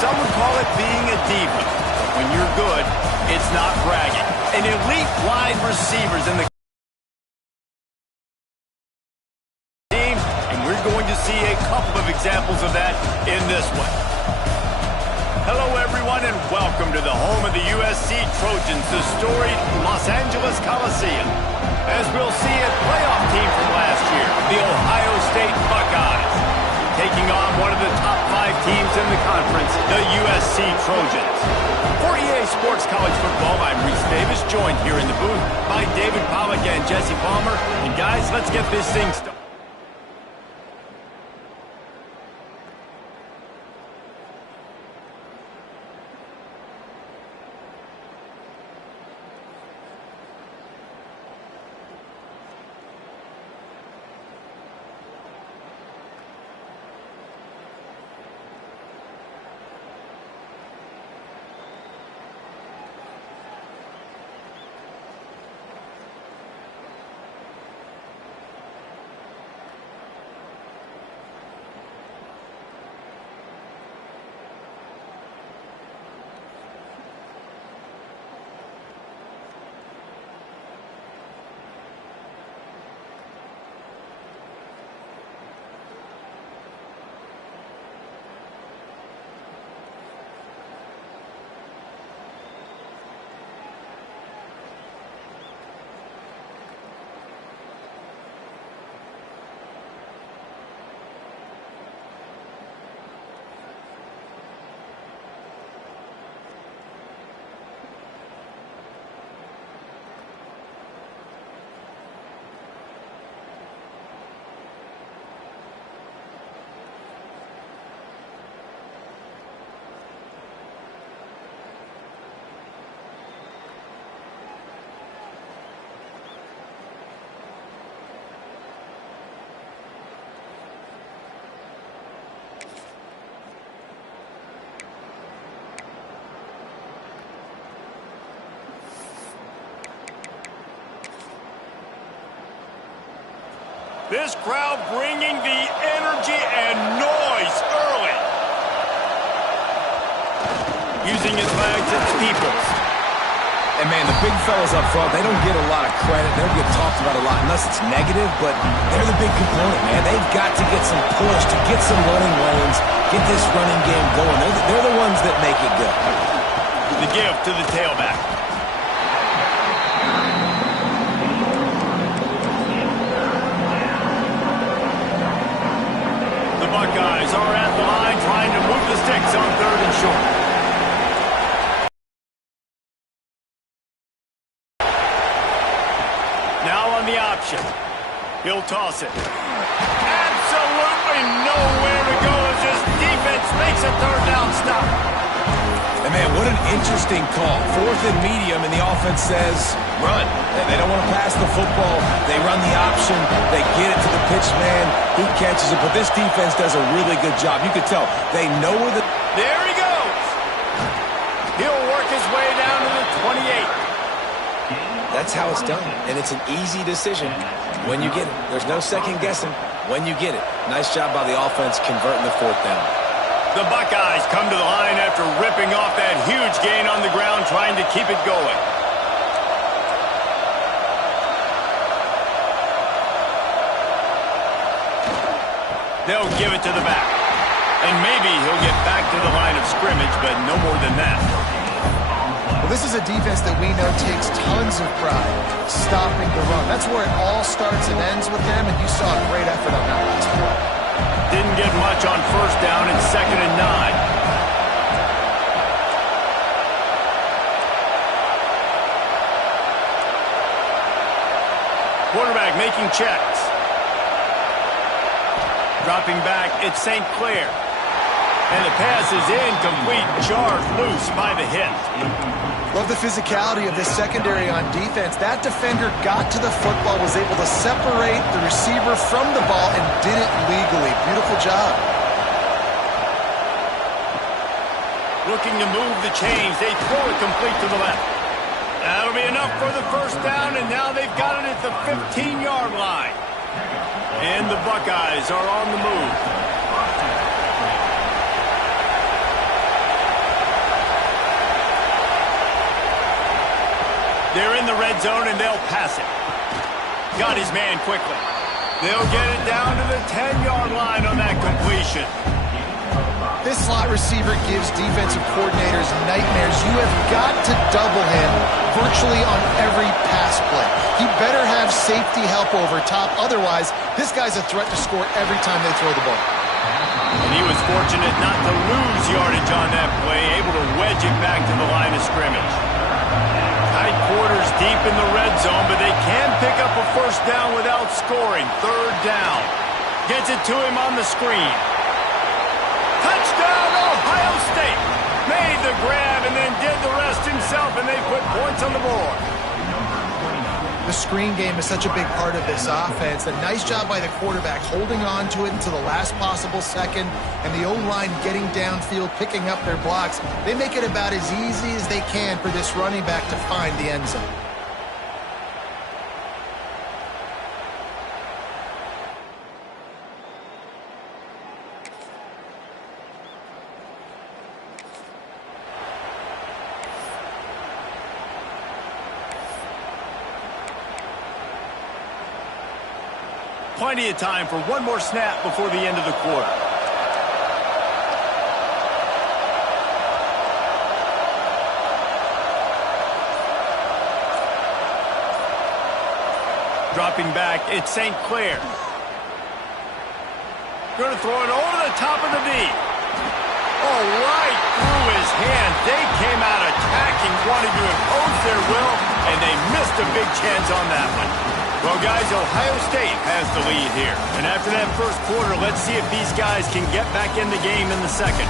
some would call it being a diva. But when you're good, it's not bragging. An elite wide receivers in the team, and we're going to see a couple of examples of that in this one. Hello, everyone, and welcome to the home of the USC Trojans, the storied Los Angeles Coliseum. As we'll see a playoff team from last year, the Ohio State Buckeyes, taking on one of the top 5 teams in the conference, the USC Trojans. For EA Sports College Football, I'm Reese Davis, joined here in the booth by David Pollack and Jesse Palmer. And guys, let's get this thing started. This crowd bringing the energy and noise early. Using his legs, it's Peoples. And man, the big fellas up front, they don't get a lot of credit. They don't get talked about a lot unless it's negative, but they're the big component, man. They've got to get some push, to get some running lanes, get this running game going. They're the ones that make it go. The give to the tailback. Buckeyes are at the line trying to move the sticks on 3rd and short. Now on the option. He'll toss it. Absolutely nowhere to go as this defense makes a 3rd down stop. And man, what an interesting call. 4th and medium, and the offense says, run. They don't want to pass the football. They run the option. They get it to the pitch man. He catches it. But this defense does a really good job. You can tell they know where the... There he goes. He'll work his way down to the 28. That's how it's done. And it's an easy decision when you get it. There's no second guessing when you get it. Nice job by the offense converting the 4th down. The Buckeyes come to the line after ripping off that huge gain on the ground, trying to keep it going. They'll give it to the back. And maybe he'll get back to the line of scrimmage, but no more than that. Well, this is a defense that we know takes tons of pride stopping the run. That's where it all starts and ends with them, and you saw a great effort on that last play. Didn't get much on 1st down and 2nd and 9. Quarterback making checks. Dropping back, it's St. Clair. And the pass is incomplete, jarred loose by the hit. Love the physicality of this secondary on defense. That defender got to the football, was able to separate the receiver from the ball, and did it legally. Beautiful job. Looking to move the chains. They throw it complete to the left. That'll be enough for the 1st down, and now they've got it at the 15-yard line. And the Buckeyes are on the move. the red zone, and they'll pass it. Got his man quickly. They'll get it down to the 10-yard line on that completion. This slot receiver gives defensive coordinators nightmares. You have got to double him virtually on every pass play. He better have safety help over top. Otherwise, this guy's a threat to score every time they throw the ball. And he was fortunate not to lose yardage on that play, able to wedge it back to the line of scrimmage. Tight quarters deep in the red zone, but they can pick up a first down without scoring. Third down. Gets it to him on the screen. Touchdown, Ohio State! Made the grab and then did the rest himself, and they put points on the board. The screen game is such a big part of this offense. A nice job by the quarterback holding on to it until the last possible second, and the O-line getting downfield, picking up their blocks. They make it about as easy as they can for this running back to find the end zone. Plenty of time for one more snap before the end of the quarter. Dropping back, it's St. Clair. Going to throw it over the top of the knee. Oh, right through his hand. They came out attacking, wanting to impose their will, and they missed a big chance on that one. Well, guys, Ohio State has the lead here. And after that first quarter, let's see if these guys can get back in the game in the second.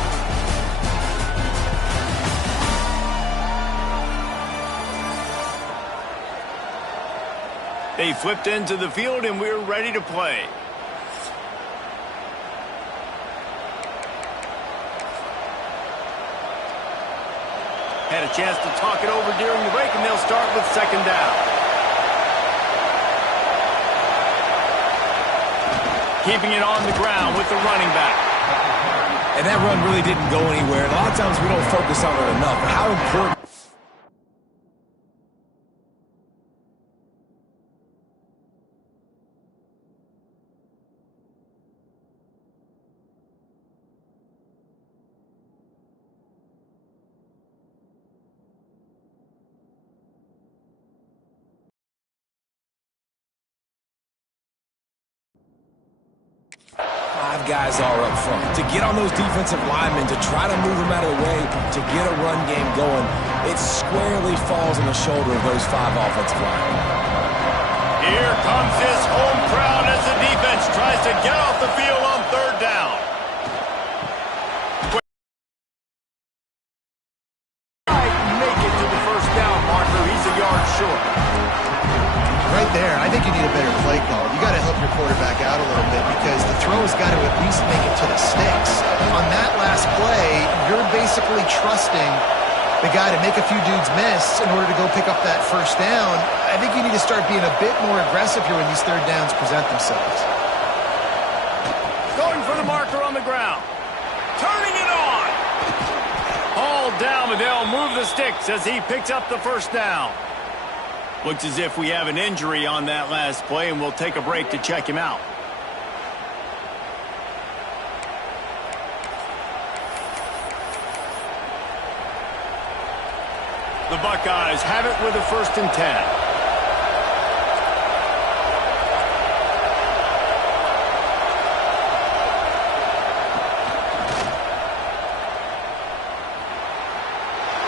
They flipped into the field, and we're ready to play. Had a chance to talk it over during the break, and they'll start with second down. Keeping it on the ground with the running back. And that run really didn't go anywhere. And a lot of times we don't focus on it enough. But how important... Five guys are up front. To get on those defensive linemen, to try to move them out of the way, to get a run game going, it squarely falls on the shoulder of those five offensive linemen. Here comes his home crowd as the defense tries to get off the field on third down. Make it to the first down marker. He's a yard short. Right there, I think you need a better play call. You got to help your quarterback out a little bit because the throw's got to at least make it to the sticks. On that last play, you're basically trusting the guy to make a few dudes miss in order to go pick up that first down. I think you need to start being a bit more aggressive here when these third downs present themselves. Going for the marker on the ground. Turning it on. All down, but they'll move the sticks as he picks up the first down. Looks as if we have an injury on that last play, and we'll take a break to check him out. The Buckeyes have it with a 1st and 10.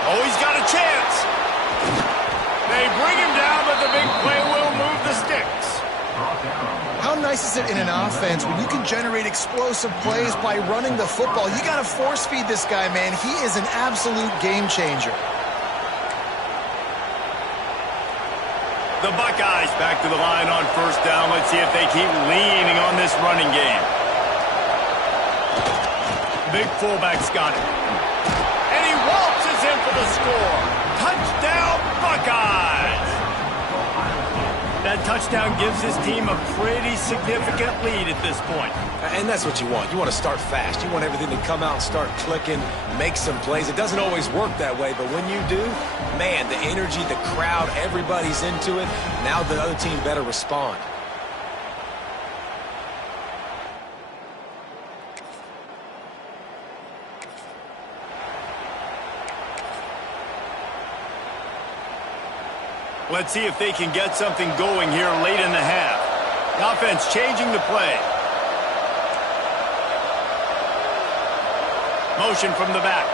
Oh, he's got a chance. They bring him down, but the big play will move the sticks. How nice is it in an offense when you can generate explosive plays by running the football? You got to force feed this guy, man. He is an absolute game changer. The Buckeyes back to the line on first down. Let's see if they keep leaning on this running game. Big fullback's got it. And he waltzes in for the score. Touchdown, Buckeyes! That touchdown gives his team a pretty significant lead at this point. And that's what you want. You want to start fast. You want everything to come out and start clicking, make some plays. It doesn't always work that way, but when you do, man, the energy, the crowd, everybody's into it. Now the other team better respond. Let's see if they can get something going here late in the half. The offense changing the play. Motion from the back.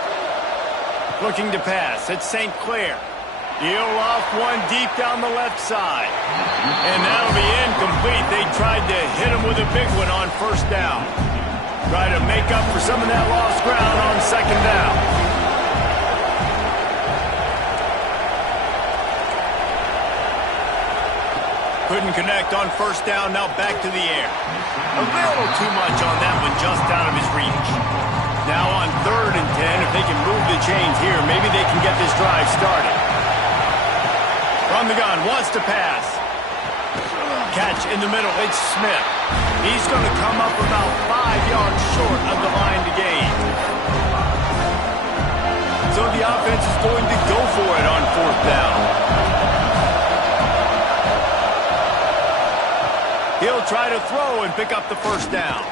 Looking to pass. It's St. Clair. He'll off one deep down the left side. And that'll be incomplete. They tried to hit him with a big one on first down. Try to make up for some of that lost ground on second down. Couldn't connect on first down, now back to the air. A little too much on that one, just out of his reach. Now on 3rd and 10, if they can move the chains here, maybe they can get this drive started. From the gun, wants to pass. Catch in the middle, it's Smith. He's going to come up about 5 yards short of the line to gain. So the offense is going to go for it on 4th down. He'll try to throw and pick up the first down.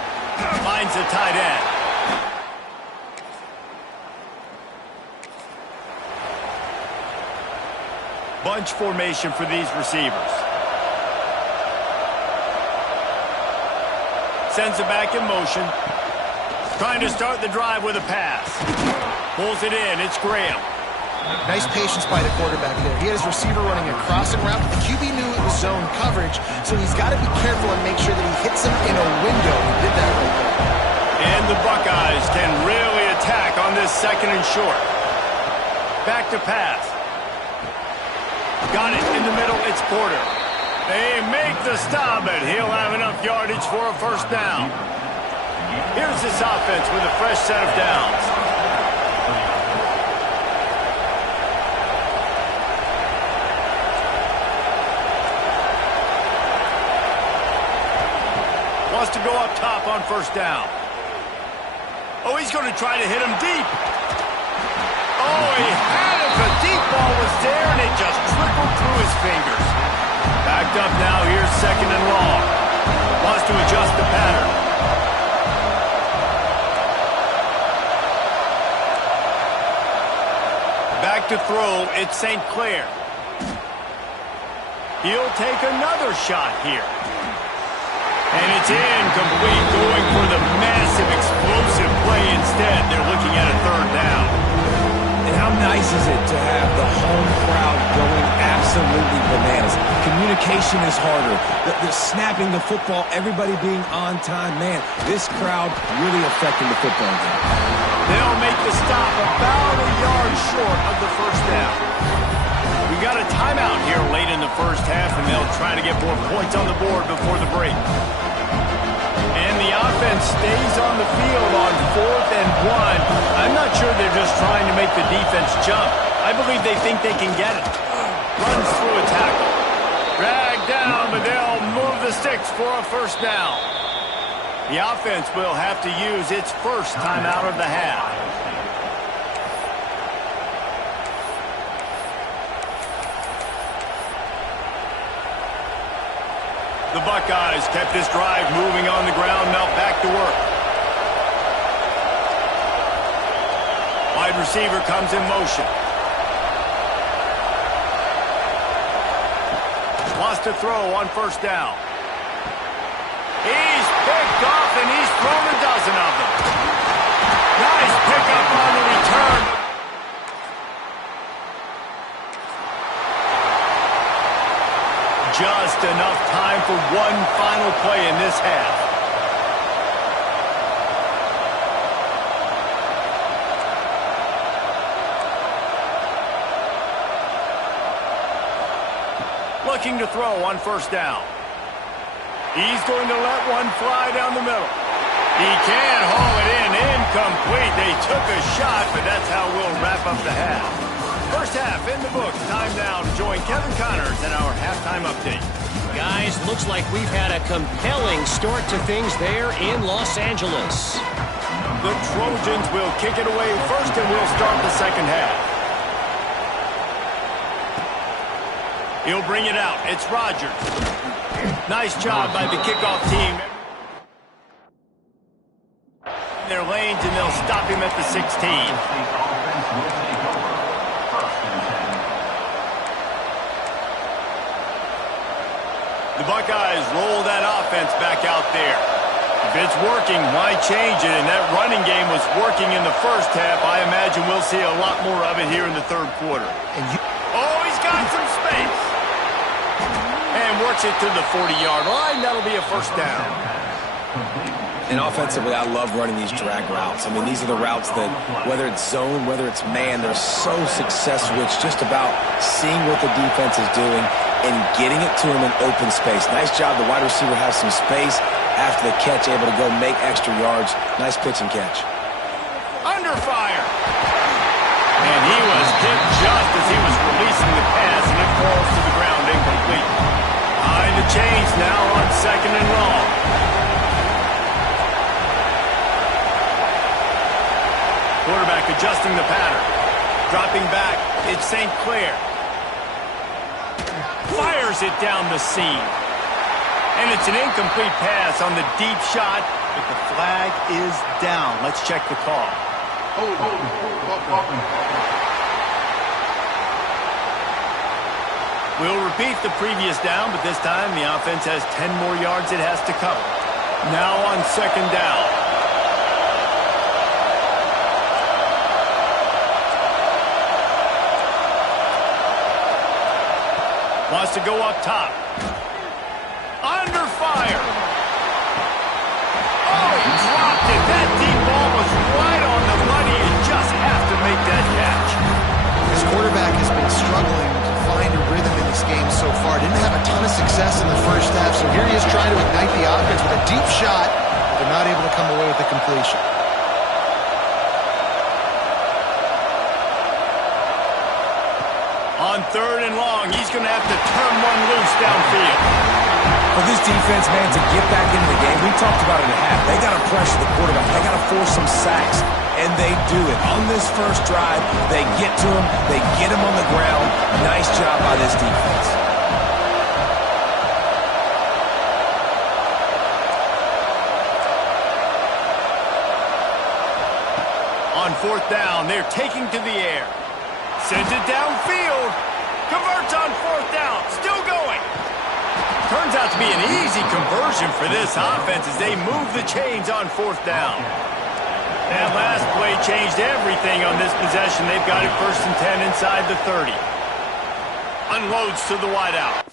Finds the tight end. Bunch formation for these receivers. Sends it back in motion. Trying to start the drive with a pass. Pulls it in. It's Graham. Nice patience by the quarterback there. He had his receiver running a crossing route, but the QB knew it was zone coverage, so he's got to be careful and make sure that he hits him in a window. He did that right there. And the Buckeyes can really attack on this 2nd and short. Back to pass. Got it in the middle. It's Porter. They make the stop, and he'll have enough yardage for a first down. Here's this offense with a fresh set of downs. Wants to go up top on first down. Oh, he's going to try to hit him deep. Oh, he had it. The deep ball was there, and it just trickled through his fingers. Backed up now. Here's 2nd and long. Wants to adjust the pattern. Back to throw. It's St. Clair. He'll take another shot here. And it's incomplete, going for the massive, explosive play instead. They're looking at a 3rd down. And how nice is it to have the home crowd going absolutely bananas? Communication is harder. The snapping the football, everybody being on time. Man, this crowd really affecting the football game. They'll make the stop about a yard short of the first down. We got a timeout here late in the first half, and they'll try to get more points on the board before the break. And the offense stays on the field on 4th and 1. I'm not sure they're just trying to make the defense jump. I believe they think they can get it. Runs through a tackle. Dragged down, but they'll move the sticks for a first down. The offense will have to use its first timeout of the half. The Buckeyes kept this drive moving on the ground, now back to work. Wide receiver comes in motion. Wants to throw on first down. He's picked off, and he's thrown a dozen of them. Nice pickup on the return. Just enough time for one final play in this half. Looking to throw on first down. He's going to let one fly down the middle. He can't haul it in. Incomplete. They took a shot, but that's how we'll wrap up the half. First half in the books. Time now to join Kevin Connors in our halftime update. Guys, looks like we've had a compelling start to things there in Los Angeles. The Trojans will kick it away first, and we'll start the second half. He'll bring it out. It's Rodgers. Nice job by the kickoff team. In their lanes, and they'll stop him at the 16. The Buckeyes roll that offense back out there. If it's working, why change it? And that running game was working in the first half. I imagine we'll see a lot more of it here in the third quarter. Oh, he's got some space. And works it to the 40-yard line. That'll be a first down. And offensively, I love running these drag routes. I mean, these are the routes that, whether it's zone, whether it's man, they're so successful. It's just about seeing what the defense is doing and getting it to him in open space. Nice job. The wide receiver has some space after the catch, able to go make extra yards. Nice pitch and catch. Under fire. And he was hit just as he was releasing the pass, and it falls to the ground incomplete. Behind the chains now on second and long. Quarterback adjusting the pattern. Dropping back, it's St. Clair. Fires it down the seam. And it's an incomplete pass on the deep shot, but the flag is down. Let's check the call. We'll repeat the previous down, but this time the offense has 10 more yards it has to cover. Now on second down. Wants to go up top. Under fire. Oh, he dropped it. That deep ball was right on the money. You just have to make that catch. His quarterback has been struggling to find a rhythm in this game so far. Didn't have a ton of success in the first half, so here he is trying to ignite the offense with a deep shot, but not able to come away with the completion. On third and long, he's going to have to turn one loose downfield. For this defense, man, to get back into the game, we talked about it at half. They got to pressure the quarterback. They got to force some sacks, and they do it. On this first drive, they get to him. They get him on the ground. Nice job by this defense. On fourth down, they're taking to the air. Sends it downfield. Converts on fourth down. Still going. Turns out to be an easy conversion for this offense as they move the chains on fourth down. That last play changed everything on this possession. They've got it first and 10 inside the 30. Unloads to the wideout.